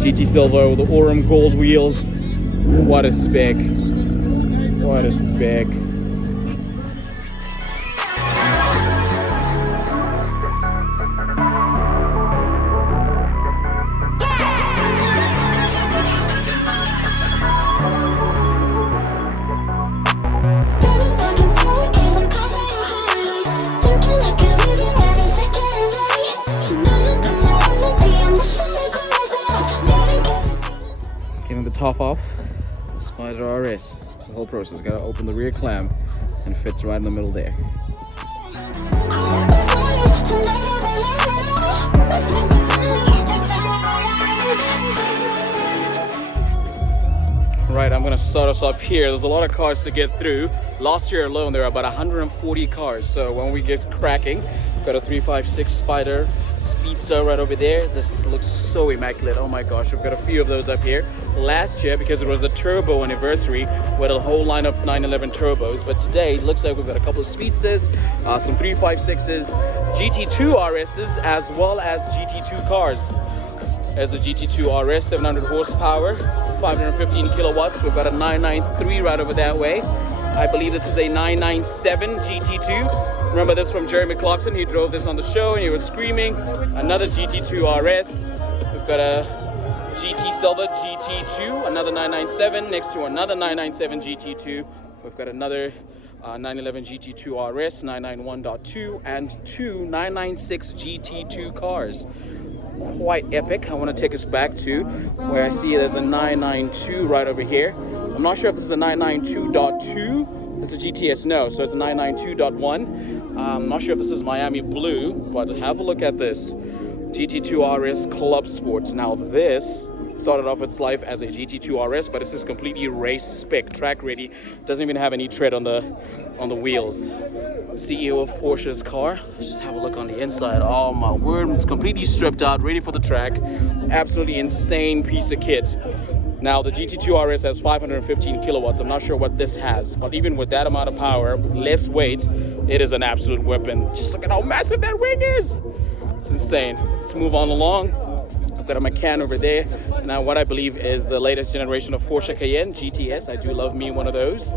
GT Silver with the Aurum Gold wheels. What a spec. What a spec. Getting the top off, Spider RS. It's the whole process. Gotta open the rear clam and fits right in the middle there. Right, I'm gonna start us off here. There's a lot of cars to get through. Last year alone, there were about 140 cars. So when we get cracking, got a 356 Spider Speedster right over there. This looks so immaculate. Oh my gosh, we've got a few of those up here. Last year, because it was the turbo anniversary, we had a whole line of 911 turbos. But today, it looks like we've got a couple of Speedsters, some 356s, GT2 RSs, as well as GT2 cars. There's the GT2 RS, 700 horsepower, 515 kilowatts. We've got a 993 right over that way. I believe this is a 997 GT2. Remember this from Jeremy Clarkson. He drove this on the show and he was screaming. Another GT2 RS. We've got a GT Silver GT2, another 997 next to another 997 GT2. We've got another 911 GT2 RS, 991.2, and two 996 GT2 cars. Quite epic. I want to take us back to where I see there's a 992 right over here. I'm not sure if this is a 992.2. It's a GTS, no, so it's a 992.1. I'm not sure if this is Miami Blue, but have a look at this. GT2 RS Club Sports. Now this started off its life as a GT2 RS, but it's just completely race spec, track ready. Doesn't even have any tread on the wheels. CEO of Porsche's car. Let's just have a look on the inside. Oh my word, it's completely stripped out, ready for the track. Absolutely insane piece of kit. Now the GT2 RS has 515 kilowatts. I'm not sure what this has, but even with that amount of power, less weight, it is an absolute weapon. Just look at how massive that wing is. It's insane. Let's move on along. I've got a Macan over there. Now what I believe is the latest generation of Porsche Cayenne GTS. I do love me one of those.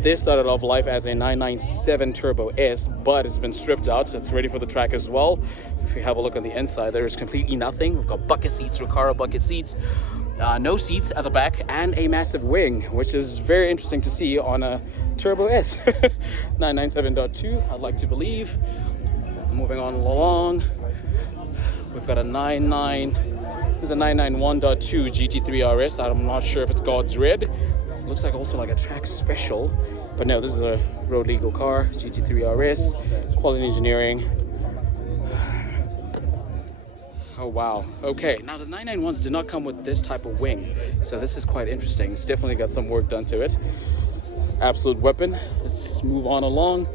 This started off life as a 997 Turbo S, but it's been stripped out, so it's ready for the track as well. If you have a look on the inside, there is completely nothing. We've got bucket seats, Recaro bucket seats, no seats at the back, and a massive wing, which is very interesting to see on a Turbo S. 997.2, I'd like to believe. Moving on along, we've got a 991.2 GT3 RS. I'm not sure if it's God's Red. Looks like also like a track special, but no, this is a road legal car. GT3 RS, quality engineering. Oh wow. Okay, now the 991s did not come with this type of wing, so this is quite interesting. It's definitely got some work done to it. Absolute weapon. Let's move on along.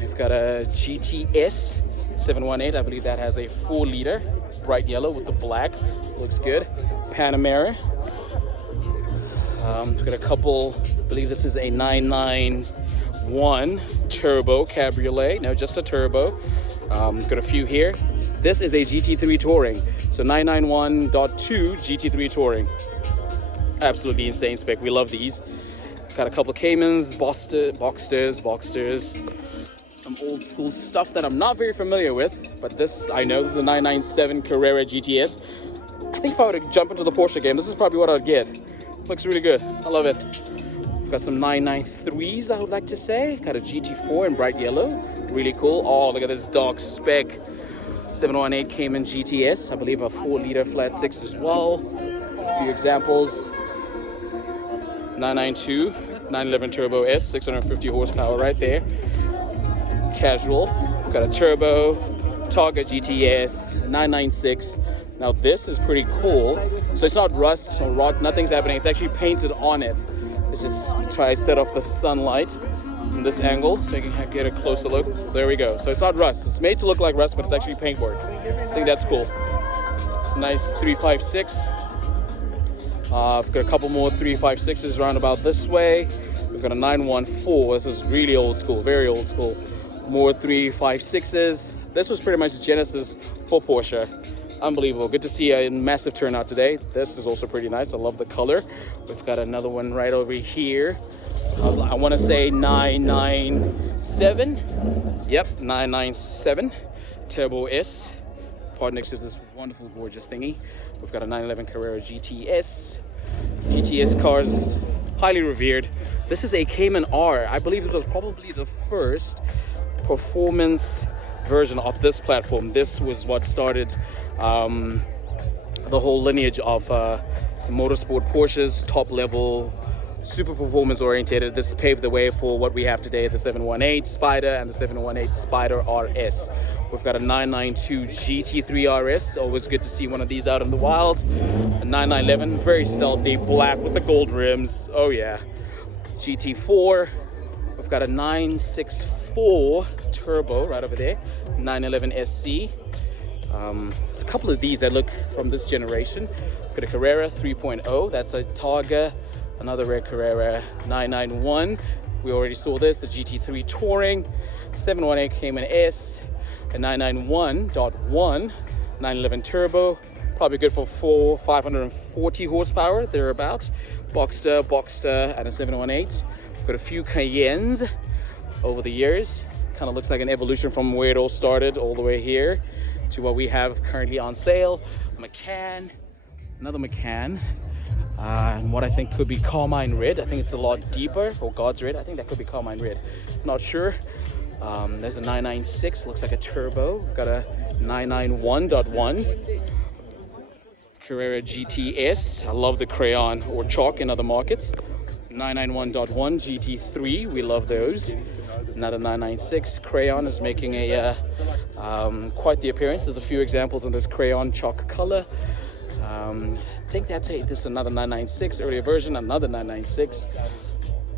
We've got a GTS 718. I believe that has a 4-liter, bright yellow with the black. Looks good. Panamera. We've got a couple. I believe this is a 991 turbo cabriolet. No, just a turbo. Got a few here. This is a GT3 Touring. So 991.2 GT3 Touring. Absolutely insane spec. We love these. Got a couple of Caymans, Boxsters. Some old school stuff that I'm not very familiar with, but this I know. This is a 997 Carrera GTS. I think if I were to jump into the Porsche game, this is probably what I'd get. Looks really good. I love it. We've got some 993s, I would like to say. Got a GT4 in bright yellow. Really cool. Oh, look at this dark spec. 718 Cayman GTS. I believe a 4-liter flat 6 as well. A few examples. 992, 911 Turbo S, 650 horsepower right there. Casual. We've got a turbo, Targa GTS, 996. Now this is pretty cool. So it's not rust or rot, nothing's happening. It's actually painted on it. Let's just try to set off the sunlight from this angle so you can get a closer look. There we go. So it's not rust. It's made to look like rust, but it's actually paintwork. I think that's cool. Nice 356. I've got a couple more 356s round about this way. We've got a 914. This is really old school, very old school. More 356s. This was pretty much Genesis for Porsche. Unbelievable. Good to see a massive turnout today. This is also pretty nice. I love the color. We've got another one right over here. I want to say 997. Yep, 997 Turbo S. Part next to this wonderful, gorgeous thingy. We've got a 911 Carrera GTS. GTS cars, highly revered. This is a Cayman R. I believe this was probably the first performance version of this platform. This was what started the whole lineage of some motorsport Porsches, top level, super performance oriented. This paved the way for what we have today, the 718 Spider and the 718 Spider RS. We've got a 992 GT3 RS. Always good to see one of these out in the wild. A 9911, very stealthy, black with the gold rims. Oh yeah. GT4. We've got a 964 Turbo right over there. 911 SC. There's a couple of these that look from this generation. We've got a Carrera 3.0. That's a Targa. Another red Carrera 991. We already saw this. The GT3 Touring. 718 Cayman S. A 991.1. 911 Turbo. Probably good for 540 horsepower, thereabout. Boxster, and a 718. We've got a few Cayennes over the years. Kind of looks like an evolution from where it all started all the way here to what we have currently on sale. Macan, another Macan. And what I think could be Carmine Red. I think it's a lot deeper, or God's Red. I think that could be Carmine Red. Not sure. There's a 996, looks like a turbo. We've got a 991.1. Carrera GTS. I love the crayon or chalk in other markets. 991.1 GT3. We love those. Another 996 crayon is making a quite the appearance. There's a few examples in this crayon chalk color. I think this is another 996 earlier version. Another 996.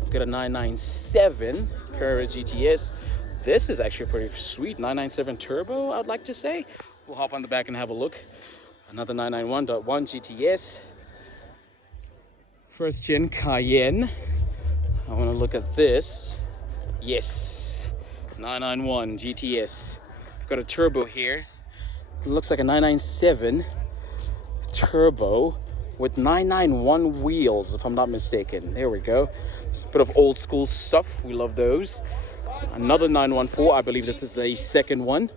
We've got a 997 Carrera GTS. This is actually pretty sweet. 997 Turbo, I'd like to say. We'll hop on the back and have a look. Another 991.1 GTS. First gen Cayenne. I want to look at this. Yes, 991 GTS. We've got a turbo here. It looks like a 997 Turbo with 991 wheels, if I'm not mistaken. There we go. It's a bit of old school stuff. We love those. Another 914. I believe this is the second one.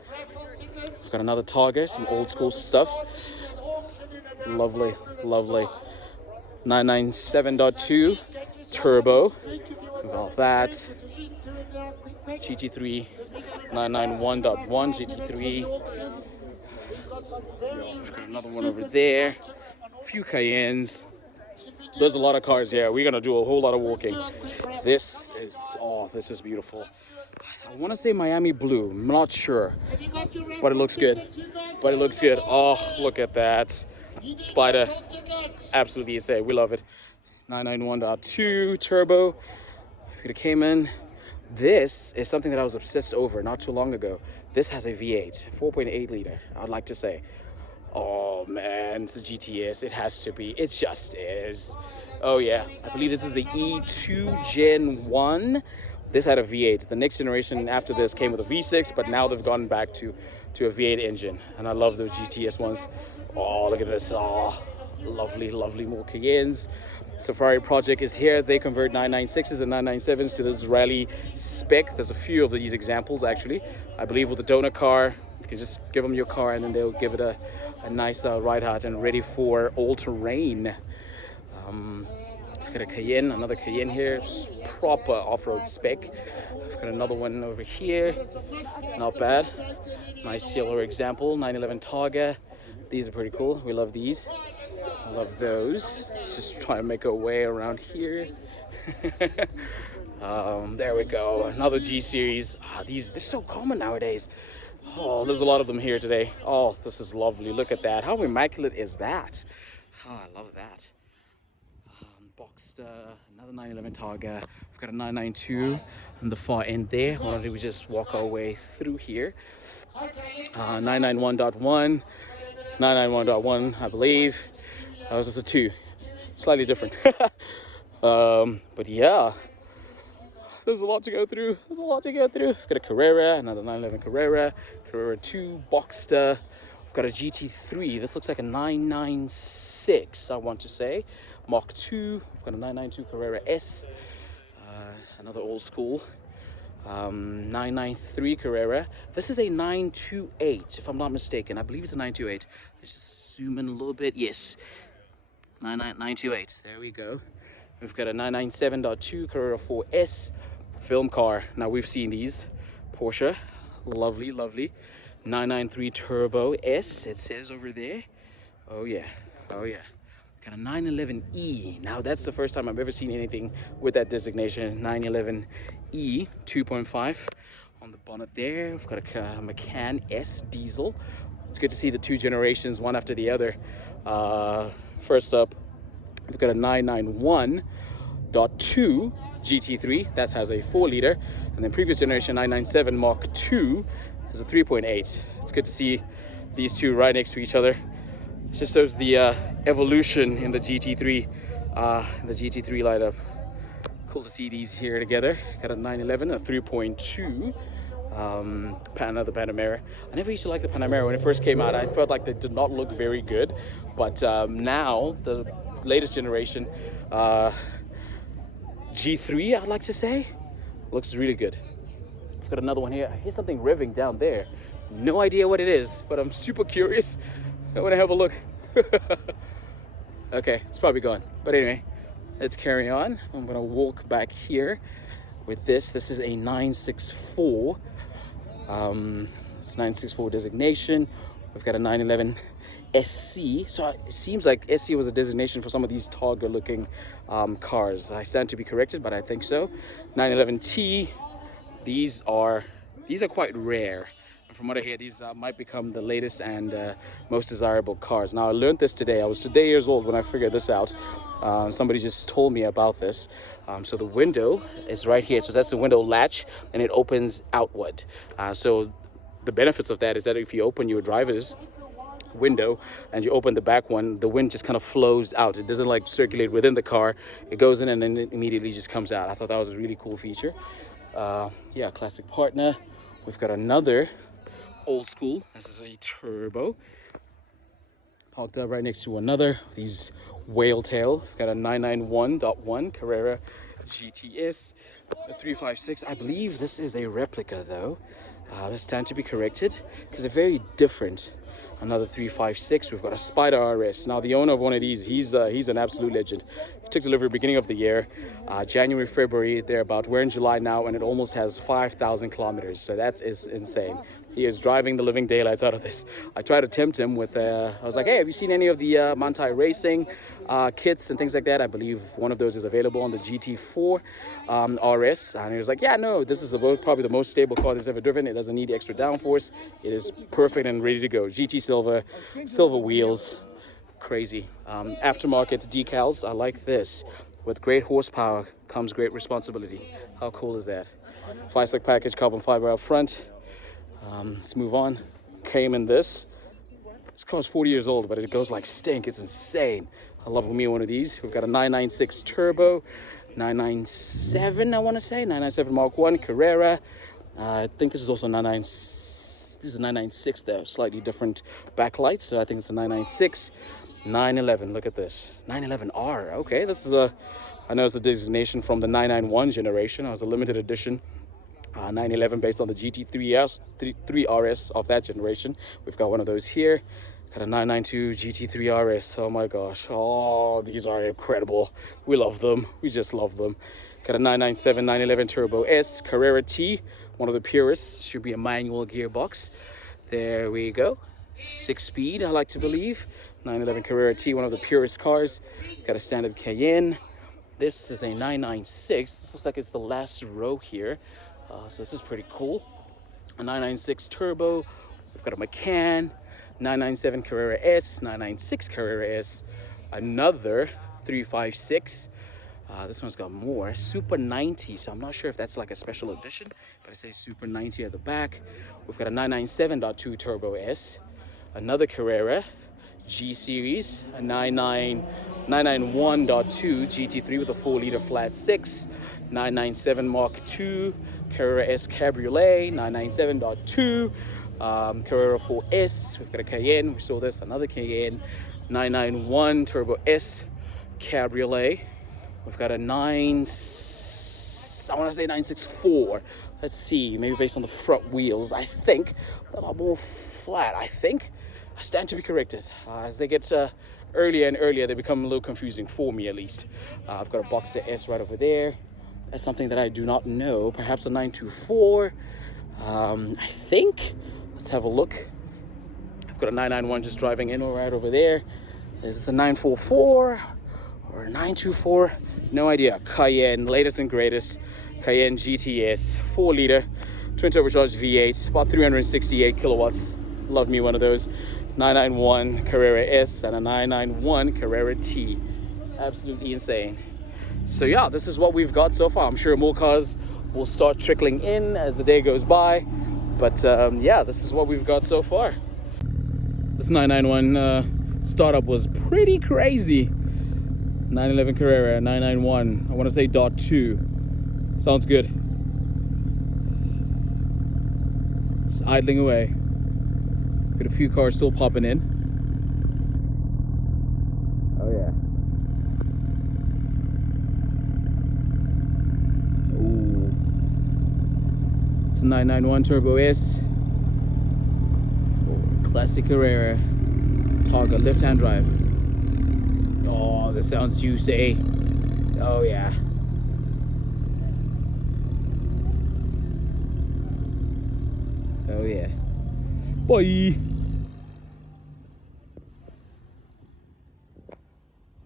We've got another Targa, some old school stuff. Lovely, lovely. 997.2 Turbo. There's all that. GT3 991.1 GT3. We've got another one over there. A few Cayennes. There's a lot of cars here. We're gonna do a whole lot of walking. This is beautiful. I want to say Miami blue. I'm not sure, but it looks good. Oh, look at that. Spider, absolutely insane. We love it. 991.2 Turbo. If it came in, this is something that I was obsessed over not too long ago. This has a V8, 4.8 liter. I'd like to say, oh man, it's the GTS. It has to be. It just is. Oh yeah, I believe this is the E2 Gen 1. This had a V8. The next generation after this came with a V6, but now they've gone back to a V8 engine, and I love those GTS ones. Oh, look at this. Oh, lovely, lovely more Cayennes. Safari Project is here. They convert 996s and 997s to this rally spec. There's a few of these examples actually. I believe with the donor car, you can just give them your car and then they'll give it a nice ride out and ready for all terrain. I've got a Cayenne, another Cayenne here, proper off-road spec. I've got another one over here, not bad. Nice yellow example, 911 Targa. These are pretty cool. We love these. I love those. Let's just try and make our way around here. There we go. Another G series. They're so common nowadays. Oh, there's a lot of them here today. Oh, this is lovely. Look at that. How immaculate is that? Oh, I love that. Boxster, another 911 Targa. We've got a 992 on the far end there. Why don't we just walk our way through here? 991.1. 991.1, I believe. That was just a 2. Slightly different. But yeah, there's a lot to go through. We've got a Carrera, another 911 Carrera, Carrera 2, Boxster. We've got a GT3. This looks like a 996, I want to say. Mark II. We've got a 992 Carrera S. Another old school. 993 Carrera. This is a 928, if I'm not mistaken. I believe it's a 928. Let's just zoom in a little bit. Yes. 928. There we go. We've got a 997.2 Carrera 4S. Film car. Now we've seen these. Porsche. Lovely, lovely. 993 Turbo S, it says over there. Oh yeah, oh yeah. Got a 911E. Now that's the first time I've ever seen anything with that designation. 911E 2.5 on the bonnet there. We've got a Macan S diesel. It's good to see the two generations, one after the other. First up, we've got a 991.2 GT3. That has a 4-liter. And then previous generation 997 Mark II is a 3.8. It's good to see these two right next to each other. It just shows the evolution in the GT3 lineup. Cool to see these here together. Got a 911, a 3.2. Another Panamera. I never used to like the Panamera when it first came out. I felt like they did not look very good, but now the latest generation G3, I'd like to say, looks really good. I've got another one here. I hear something revving down there. No idea what it is, but I'm super curious. I want to have a look. Okay, it's probably gone. But anyway, let's carry on. I'm gonna walk back here with this. This is a 964. It's 964 designation. We've got a 911 SC. So it seems like SC was a designation for some of these Targa looking cars. I stand to be corrected, but I think so. 911T. These are quite rare. From what I hear, these might become the latest and most desirable cars. Now, I learned this today. I was today years old when I figured this out. Somebody just told me about this. So the window is right here. So that's the window latch, and it opens outward. So the benefits of that is that if you open your driver's window and you open the back one, the wind just kind of flows out. It doesn't like circulate within the car. It goes in and then it immediately just comes out. I thought that was a really cool feature. Yeah, classic partner. We've got another old school. This is a turbo. Parked up right next to another. These whale tail. We've got a 991.1 Carrera GTS. A 356. I believe this is a replica though. Let's stand to be corrected because they're very different. Another 356. We've got a Spider RS. Now the owner of one of these, he's an absolute legend. He took delivery beginning of the year, January, February, thereabout. We're in July now, and it almost has 5,000 kilometers. So that's insane. He is driving the living daylights out of this. I tried to tempt him with, I was like, hey, have you seen any of the Mantai Racing kits and things like that? I believe one of those is available on the GT4 RS. And he was like, yeah, no, this is probably the most stable car that's ever driven. It doesn't need extra downforce. It is perfect and ready to go. GT silver wheels, crazy. Aftermarket decals, I like this. With great horsepower comes great responsibility. How cool is that? 5-stick package, carbon fiber up front. Let's move on. Came in this. This car's 40 years old, but it goes like stink. It's insane. I love me one of these. We've got a 996 Turbo, 997, I want to say, 997 Mark I Carrera. I think this is also 996. This is a 996 though, slightly different backlights. So I think it's a 996. 911. Look at this. 911R. Okay, this is I know it's a designation from the 991 generation. It was a limited edition. 911 based on the GT3 RS of that generation. We've got one of those here. Got a 992 GT3 RS. Oh my gosh. Oh, these are incredible. We love them. We just love them. Got a 997 911 Turbo S Carrera T. One of the purists. Should be a manual gearbox. There we go. 6-speed, I like to believe. 911 Carrera T, one of the purest cars. Got a standard Cayenne. This is a 996. This looks like it's the last row here. So this is pretty cool. A 996 Turbo. We've got a Macan. 997 Carrera S. 996 Carrera S. Another 356. This one's got more. Super 90. So I'm not sure if that's like a special edition, but it says Super 90 at the back. We've got a 997.2 Turbo S. Another Carrera G Series. A 991.2 GT3 with a 4-liter flat 6. 997 Mark II Carrera S Cabriolet. 997.2 Carrera 4S, we've got a Cayenne, we saw this, another Cayenne, 991 Turbo S Cabriolet. We've got a I want to say 964. Let's see, maybe based on the front wheels, I think that are more flat. I stand to be corrected. As they get earlier and earlier, they become a little confusing for me, at least. I've got a Boxer S right over there. That's something that I do not know. Perhaps a 924. I think. Let's have a look. I've got a 991 just driving in right over there. Is this a 944 or a 924? No idea. Cayenne, latest and greatest. Cayenne GTS, 4-liter, twin turbocharged V8, about 368 kilowatts. Love me one of those. 991 Carrera S and a 991 Carrera T. Absolutely insane. So yeah, this is what we've got so far. I'm sure more cars will start trickling in as the day goes by. But yeah, this is what we've got so far. This 991 startup was pretty crazy. 911 Carrera, 991. I want to say .2. Sounds good. Just idling away. Got a few cars still popping in. Oh yeah. Ooh. It's a 991 Turbo S. Classic Carrera. Targa left-hand drive. Oh, this sounds juicy. Oh yeah. Oh yeah. Boy.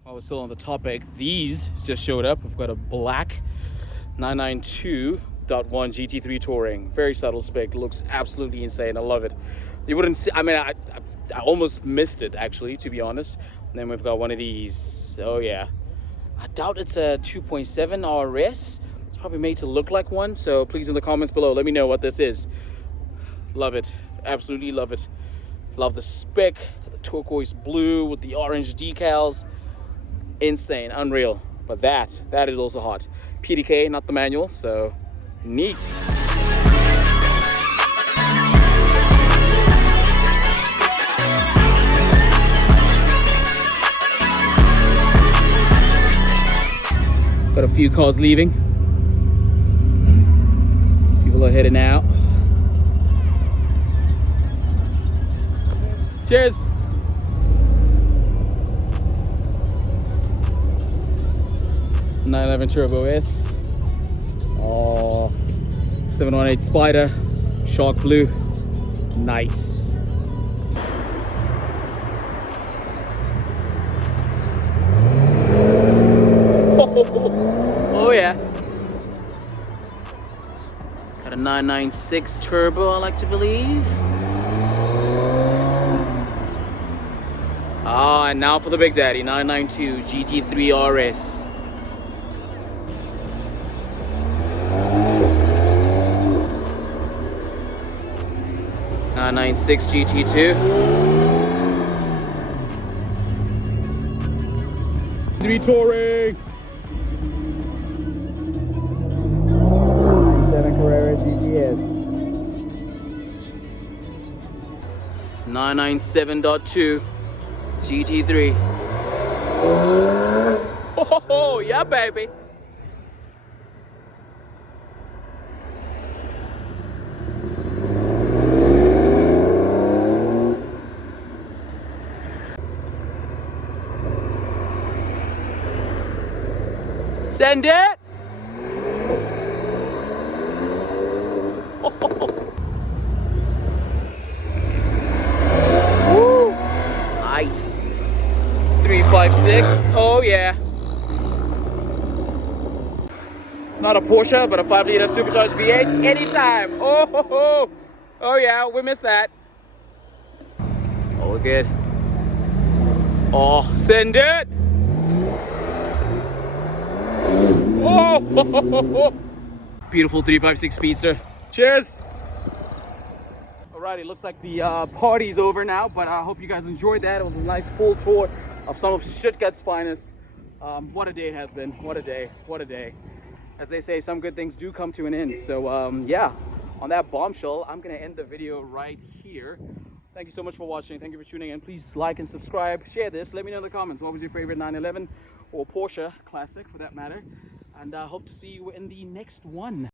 While we're still on the topic, these just showed up. We've got a black 992.1 GT3 Touring. Very subtle spec. Looks absolutely insane. I love it. You wouldn't see, I mean, I almost missed it actually, to be honest. And then we've got one of these. Oh yeah. I doubt it's a 2.7 RS. It's probably made to look like one. So please in the comments below, let me know what this is. Love it. Absolutely love it. Love the spec. The turquoise blue with the orange decals. Insane. Unreal. But that is also hot. PDK, not the manual. So neat. Got a few cars leaving. People are heading out. Cheers. .911 Turbo S. Oh, 718 Spider, Shark Blue. Nice. Oh yeah. Got a 996 Turbo, I like to believe. Ah, and now for the Big Daddy, 992 GT3 RS. .996 GT2. 3 Touring. 997 Carrera GTS. 997.2 GT3. Oh, yeah, baby. Send it. Woo. Nice. 356. Oh yeah. Not a Porsche, but a 5-liter supercharged V8 anytime. Oh, oh yeah, we missed that. Oh, we're good. Oh, send it. Oh, beautiful 356 Speedster. Cheers. Alrighty, looks like the party's over now, but I hope you guys enjoyed that. It was a nice full tour of some of Stuttgart's finest. What a day it has been. What a day. What a day. As they say, some good things do come to an end. So yeah, on that bombshell, I'm gonna end the video right here. Thank you so much for watching. Thank you for tuning in. Please like and subscribe. Share this. Let me know in the comments what was your favorite 911 or Porsche classic for that matter. And I hope to see you in the next one.